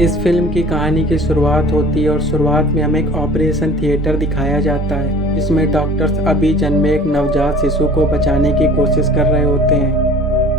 इस फिल्म की कहानी की शुरुआत होती है और शुरुआत में हमें एक ऑपरेशन थिएटर दिखाया जाता है जिसमें डॉक्टर्स अभी जन्मे एक नवजात शिशु को बचाने की कोशिश कर रहे होते हैं।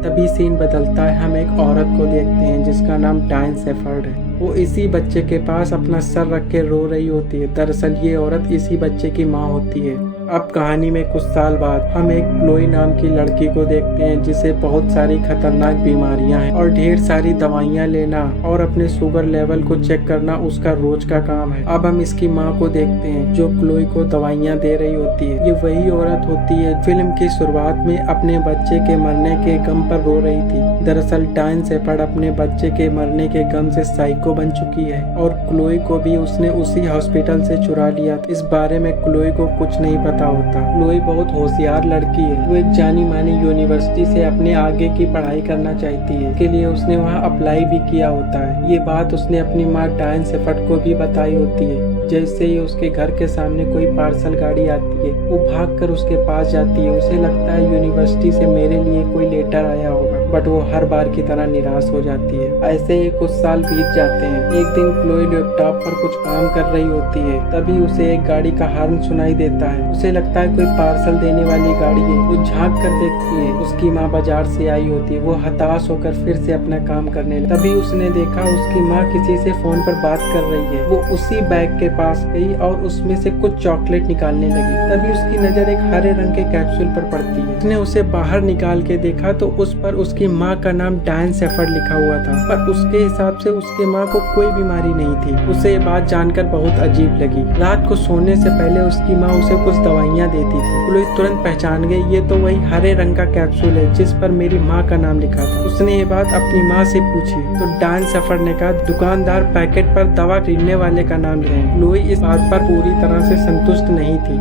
तभी सीन बदलता है, हम एक औरत को देखते हैं जिसका नाम डायन शेफर्ड है। वो इसी बच्चे के पास अपना सर रख के रो रही होती है। दरअसल ये औरत इसी बच्चे की माँ होती है। अब कहानी में कुछ साल बाद हम एक क्लोई नाम की लड़की को देखते हैं जिसे बहुत सारी खतरनाक बीमारियां हैं और ढेर सारी दवाइयां लेना और अपने शुगर लेवल को चेक करना उसका रोज का काम है। अब हम इसकी माँ को देखते हैं जो क्लोई को दवाइयां दे रही होती है। ये वही औरत होती है फिल्म की शुरुआत में अपने बच्चे के मरने के गम पर रो रही थी। दरअसल डायन शेफर्ड अपने बच्चे के मरने के गम से साइको बन चुकी है और क्लोई को भी उसने उसी हॉस्पिटल से चुरा लिया। इस बारे में क्लोई को कुछ नहीं पता होता। क्लोई बहुत होशियार लड़की है। वो एक जानी मानी यूनिवर्सिटी से अपने आगे की पढ़ाई करना चाहती है। इसके लिए उसने वहाँ अप्लाई भी किया होता है। ये बात उसने अपनी माँ डायन शेफर्ड को भी बताई होती है। जैसे ही उसके घर के सामने कोई पार्सल गाड़ी आती है वो भागकर उसके पास जाती है। उसे लगता है यूनिवर्सिटी से मेरे लिए कोई लेटर आया होगा, बट वो हर बार की तरह निराश हो जाती है। ऐसे ही कुछ साल बीत जाते हैं। एक दिन क्लोई लैपटॉप पर कुछ काम कर रही होती है, तभी उसे एक गाड़ी का हॉर्न सुनाई देता है। उसे लगता है कोई पार्सल देने वाली गाड़ी है। वो झांक कर देखती है, उसकी माँ बाजार से आई होती है। वो हताश होकर फिर से अपना काम करने लगी। तभी उसने देखा उसकी माँ किसी से फोन पर बात कर रही है। वो उसी बैग के पास गई और उसमें से कुछ चॉकलेट निकालने लगी। तभी उसकी नजर एक हरे रंग के कैप्सूल पर पड़ती है। उसने उसे बाहर निकाल के देखा तो उस पर उसकी माँ का नाम डायन शेफर्ड लिखा हुआ था, पर उसके हिसाब से उसके माँ को कोई बीमारी नहीं थी। उसे ये बात जानकर बहुत अजीब लगी। रात को सोने से पहले उसकी माँ उसे कुछ दवाइयाँ देती थी। क्लोई तुरंत पहचान गई, ये तो वही हरे रंग का कैप्सूल है जिस पर मेरी माँ का नाम लिखा था। उसने ये बात अपनी माँ से पूछी तो डायन शेफर्ड ने कहा दुकानदार पैकेट पर दवा खरीदने वाले का नाम लिखा है। क्लोई इस बात पर पूरी तरह से संतुष्ट नहीं थी,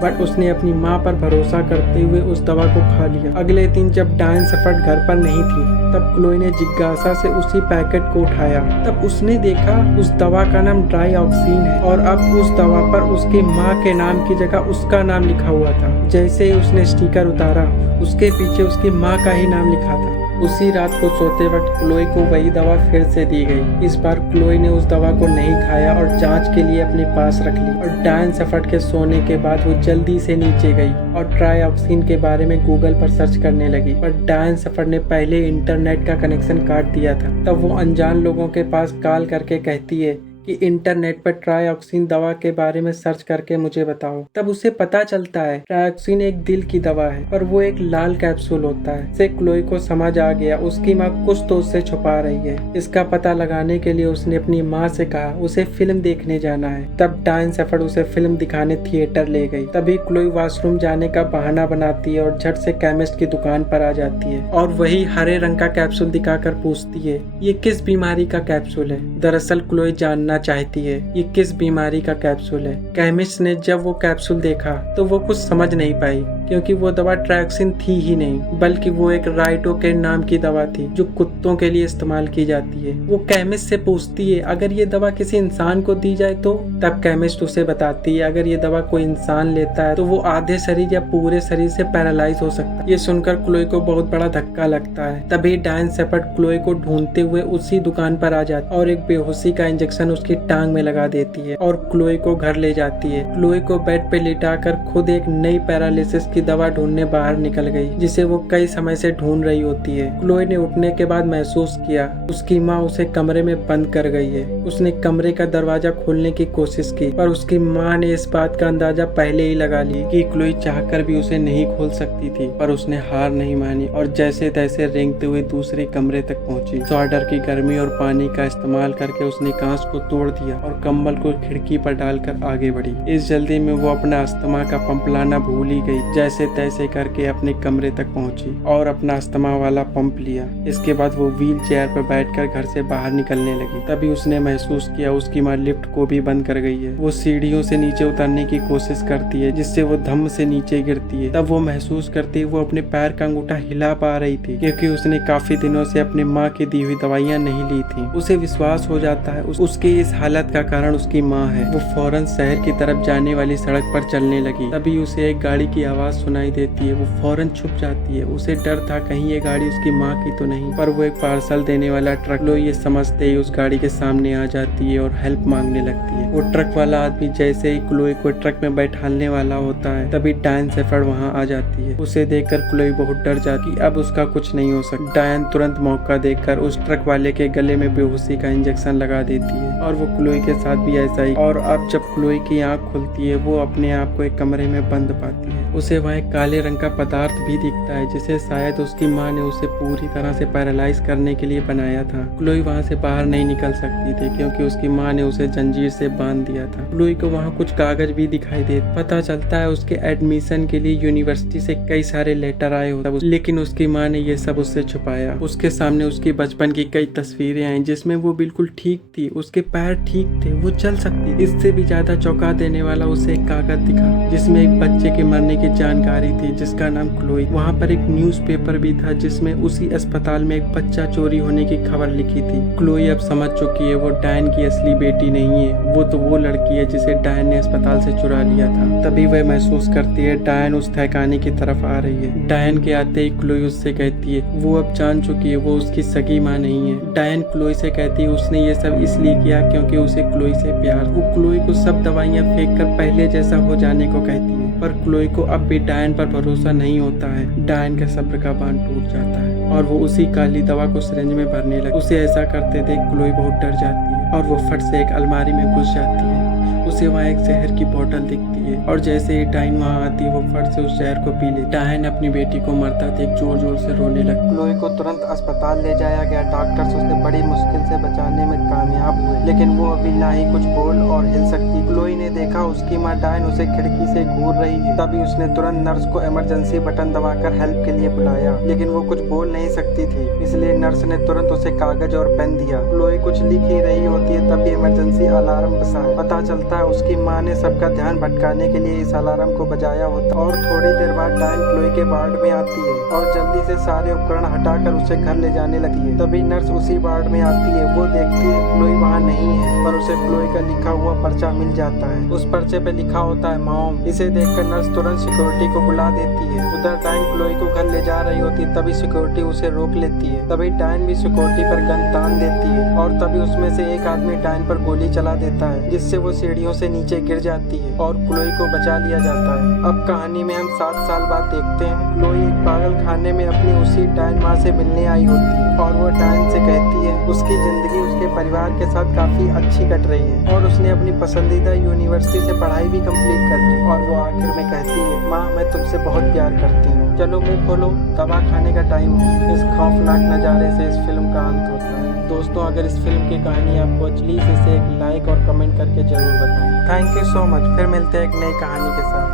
बट उसने अपनी माँ पर भरोसा करते हुए उस दवा को खा लिया। अगले दिन जब डायन शेफर्ड घर पर नहीं थी तब क्लोई ने जिज्ञासा से उसी पैकेट को उठाया। तब उसने देखा उस दवा का नाम ड्राईऑक्सीन है और अब उस दवा पर उसकी माँ के नाम की जगह उसका नाम लिखा हुआ था। जैसे ही उसने स्टिकर उतारा उसके पीछे उसकी माँ का ही नाम लिखा था। उसी रात को सोते वक्त क्लोई को वही दवा फिर से दी गई। इस बार क्लोई ने उस दवा को नहीं खाया और जांच के लिए अपने पास रख ली। और डायन शेफर्ड के सोने के बाद वो जल्दी से नीचे गई और ड्राईऑक्सीन के बारे में गूगल पर सर्च करने लगी। पर डायन शेफर्ड ने पहले इंटरनेट का कनेक्शन काट दिया था। तब वो अनजान लोगों के पास कॉल करके कहती है कि इंटरनेट पर ट्राईऑक्सीन दवा के बारे में सर्च करके मुझे बताओ। तब उसे पता चलता है ट्राईऑक्सीन एक दिल की दवा है, पर वो एक लाल कैप्सूल होता है। से क्लोई को समझ आ गया उसकी माँ कुछ तो उससे छुपा रही है। इसका पता लगाने के लिए उसने अपनी माँ से कहा उसे फिल्म देखने जाना है। तब डायन शेफर्ड उसे फिल्म दिखाने थिएटर ले गई। तभी क्लोई वॉशरूम जाने का बहाना बनाती है और झट से केमिस्ट की दुकान पर आ जाती है और वही हरे रंग का कैप्सूल दिखाकर पूछती है ये किस बीमारी का कैप्सूल है। दरअसल क्लोई जानना चाहती है ये किस बीमारी का कैप्सूल है। केमिस्ट ने जब वो कैप्सूल देखा तो वो कुछ समझ नहीं पाई क्योंकि वो दवा ट्राईऑक्सीन थी ही नहीं, बल्कि वो एक राइटोकेन नाम की दवा थी जो कुत्तों के लिए इस्तेमाल की जाती है। वो केमिस्ट से पूछती है अगर ये दवा किसी इंसान को दी जाए तो। तब केमिस्ट उसे बताती है अगर ये दवा कोई इंसान लेता है तो वो आधे शरीर या पूरे शरीर से पैरालाइज हो सकता है। ये सुनकर क्लोई को बहुत बड़ा धक्का लगता है। तभी डायन शेफर्ड क्लोई को ढूंढते हुए उसी दुकान पर आ जाती है और एक बेहोशी का इंजेक्शन उसकी टांग में लगा देती है और क्लोई को घर ले जाती है। क्लोई को बेड पे लिटाकर खुद एक नई पैरालिसिस की दवा ढूंढने बाहर निकल गई जिसे वो कई समय से ढूंढ रही होती है। क्लोई ने उठने के बाद महसूस किया उसकी माँ उसे कमरे में बंद कर गई है। उसने कमरे का दरवाजा खोलने की कोशिश की पर उसकी माँ ने इस बात का अंदाजा पहले ही लगा ली कि क्लोई चाहकर भी उसे नहीं खोल सकती थी, पर उसने हार नहीं मानी और जैसे तैसे रेंगते हुए दूसरे कमरे तक पहुंची। सॉर्डर की गर्मी और पानी का इस्तेमाल करके उसने कांच को तोड़ दिया और कंबल को खिड़की पर डालकर आगे बढ़ी। इस जल्दी में वो अपना अस्थमा का पंप लाना भूल ही गई। जैसे तैसे करके अपने कमरे तक पहुंची और अपना अस्थमा वाला पंप लिया। इसके बाद वो व्हील चेयर पर बैठकर घर से बाहर निकलने लगी। तभी उसने महसूस किया उसकी माँ लिफ्ट को भी बंद कर गई है। वो सीढ़ियों से नीचे उतरने की कोशिश करती है जिससे वो धम्म से नीचे गिरती है। तब वो महसूस करती है वो अपने पैर का अंगूठा हिला पा रही थी क्योंकि उसने काफी दिनों से अपनी माँ की दी हुई दवाइयाँ नहीं ली थी। उसे विश्वास हो जाता है उसकी इस हालत का कारण उसकी माँ है। वो फौरन शहर की तरफ जाने वाली सड़क पर चलने लगी। तभी उसे एक गाड़ी की आवाज आवाज़ सुनाई देती है। वो फौरन छुप जाती है। उसे डर था कहीं ये गाड़ी उसकी माँ की तो नहीं, पर वो एक पार्सल देने वाला ट्रक। क्लोई ये समझते ही उस गाड़ी के सामने आ जाती है और हेल्प मांगने लगती है। वो ट्रक वाला आदमी जैसे ही क्लोई को ट्रक में बैठाने वाला होता है, तभी डायन शेफर्ड वहाँ आ जाती है। उसे देखकर क्लोई बहुत डर जाती, अब उसका कुछ नहीं हो सकता। डायन तुरंत मौका देखकर उस ट्रक वाले के गले में बेहोशी का इंजेक्शन लगा देती है और वो क्लोई के साथ भी ऐसा ही। और अब जब क्लोई की आँख खुलती है, वो अपने आप को एक कमरे में बंद पाती है। उसे वहाँ एक काले रंग का पदार्थ भी दिखता है, जिसे शायद उसकी माँ ने उसे पूरी तरह से पैरालाइज करने के लिए बनाया था। क्लोई वहाँ से बाहर नहीं निकल सकती थी क्योंकि उसकी माँ ने उसे जंजीर से बांध दिया था। क्लोई को वहाँ कुछ कागज भी दिखाई देते। पता चलता है उसके एडमिशन के लिए यूनिवर्सिटी से कई सारे लेटर आए होते, लेकिन उसकी माँ ने ये सब उससे छुपाया। उसके सामने उसके बचपन की कई तस्वीरें आई जिसमें वो बिल्कुल ठीक थी, उसके पैर ठीक थे, वो चल सकती थी। इससे भी ज्यादा चौंका देने वाला उसे एक कागज दिखा जिसमें एक बच्चे के मरने की जानकारी थी, जिसका नाम क्लोई। वहाँ पर एक न्यूज़पेपर भी था जिसमें उसी अस्पताल में एक बच्चा चोरी होने की खबर लिखी थी। क्लोई अब समझ चुकी है वो डायन की असली बेटी नहीं है, वो तो वो लड़की है जिसे डायन ने अस्पताल से चुरा लिया था। तभी वह महसूस करती है डायन उस तहखाने की तरफ आ रही है। डायन के आते ही क्लोई उससे कहती है वो अब जान चुकी है वो उसकी सगी माँ नहीं है। डायन क्लोई से कहती है उसने ये सब इसलिए किया क्योंकि उसे क्लोई से प्यार। वो क्लोई को सब दवाइयाँ फेंक कर पहले जैसा हो जाने को कहती है, पर क्लोई को अब भी डायन पर भरोसा नहीं होता है। डायन का सब्र का बांध टूट जाता है और वो उसी काली दवा को सिरिंज में भरने लगी। उसे ऐसा करते देख क्लोई बहुत डर जाती है और वो फट से एक अलमारी में घुस जाती है। उसे वहाँ एक जहर की बोतल दिखती है और जैसे ही डायन वहाँ आती है वो फट से उस जहर को पी ले। डायन अपनी बेटी को मरता देख जोर जोर से रोने लगी। क्लोई को तुरंत अस्पताल ले जाया गया। डॉक्टर्स उसे बड़ी मुश्किल से बचाने में कामयाब हुए, लेकिन वो अभी ना ही कुछ बोल और हिल सकती। क्लोई ने देखा उसकी माँ डायन उसे खिड़की से घूर रही है। तभी उसने तुरंत नर्स को इमरजेंसी बटन दबाकर हेल्प के लिए बुलाया, लेकिन वो कुछ बोल नहीं सकती थी, इसलिए नर्स ने तुरंत उसे कागज और पेन दिया। क्लोई कुछ लिख ही रही होती है तभी इमरजेंसी अलार्म बजा। पता चलता है उसकी माँ ने सबका ध्यान भटकाने के लिए इस अलार्म को बजाया होता। और थोड़ी देर बाद डायन क्लोई के वार्ड में आती है और जल्दी से सारे उपकरण हटाकर उसे घर ले जाने लगती है। तभी नर्स उसी वार्ड में आती है। वो देखती है क्लोई वहाँ नहीं है, पर उसे क्लोई का लिखा हुआ पर्चा मिल जाता है। उस पर्चे पे लिखा होता है मॉम। इसे देखकर नर्स तुरंत सिक्योरिटी को बुला देती है। उधर डायन क्लोई को घर ले जा रही होती है, तभी सिक्योरिटी उसे रोक लेती है। तभी डायन भी सिक्योरिटी पर गन तान देती है और तभी उसमें से एक आदमी डायन पर गोली चला देता है, जिससे वो सीढ़ियों से नीचे गिर जाती है और क्लोई को बचा लिया जाता है। अब कहानी में हम 7 साल बाद देखते हैं क्लोई एक पागल खाने में अपनी उसी डायन माँ से मिलने आई होती है और वो डायन से कहती है उसकी जिंदगी उसके परिवार के साथ काफी अच्छी कट रही है और उसने अपनी पसंदीदा यूनिवर्सिटी से पढ़ाई भी कंप्लीट कर ली। और वो आखिर में कहती है माँ मैं तुमसे बहुत प्यार करती हूँ, चलो मुँह खोलो, दवा खाने का टाइम हो। इस खौफनाक नज़ारे से इस फिल्म का अंत होता है। दोस्तों अगर इस फिल्म की कहानी आपको प्लीज इसे एक लाइक और कमेंट करके जरूर बताएं। Thank you so much. फिर मिलते हैं एक नई कहानी के साथ।